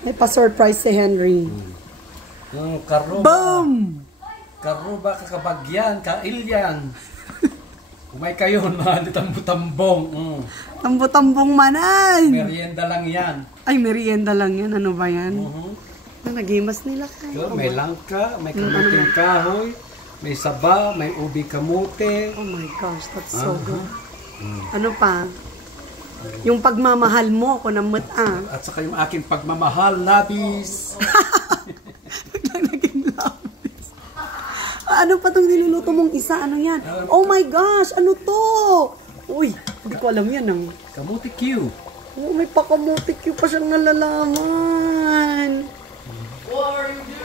May pa-surprise si Henry. Karo Boom! Karo ba kakabagyan, kailyan. Kumay kayo, mga tambutambong. Tambo-tambong manan! Merienda lang yan. Ay, merienda lang yan. Ano ba yan? Nagimas nila kayo. May langka, may kamuting kahoy, may saba, may ubi kamote. Oh my gosh, that's so good. Ano pa? Yung pagmamahal mo ko ng mata. At saka yung aking pagmamahal, labis. Naging labis. Ano pa itong niluluto mong isa? Ano yan? Oh my gosh! Ano to? Uy, hindi ko alam yan. Kamuti Q. Oh, may pakamuti Q pa siyang nalalaman. What are you doing?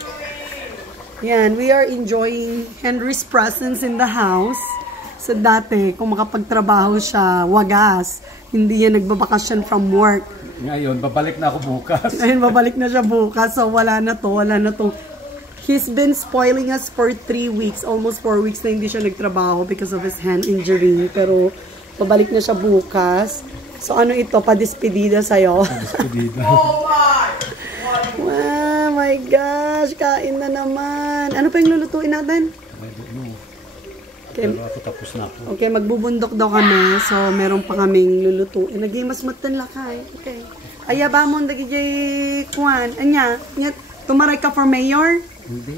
Yan, we are enjoying Henry's presence in the house. So dati, kung makapagtrabaho siya, wagas, hindi yan nagbabakasyon from work. Ngayon, babalik na ako bukas. Ngayon, babalik na siya bukas. So wala na to. He's been spoiling us for 3 weeks, almost 4 weeks na hindi siya nagtrabaho because of his hand injury. Pero babalik na siya bukas. So ano ito, padispedida sa'yo? Padispedida. Oh my gosh, kain na naman. Ano pa yung lulutuin natin? Okay. Pero ako tapos na ako. Okay, magbubundok daw kami. So, meron pa kaming lulutuin. Naging mas matan lakay. Okay. Aya ba mo, nagigay kuwan. Anya, tumaray ka for mayor? Hindi.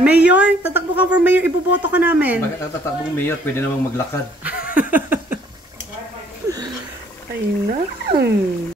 Mayor? Tatakbo ka for mayor, ibuboto ka namin. Tatakbong mayor, pwede namang maglakad. Ay na.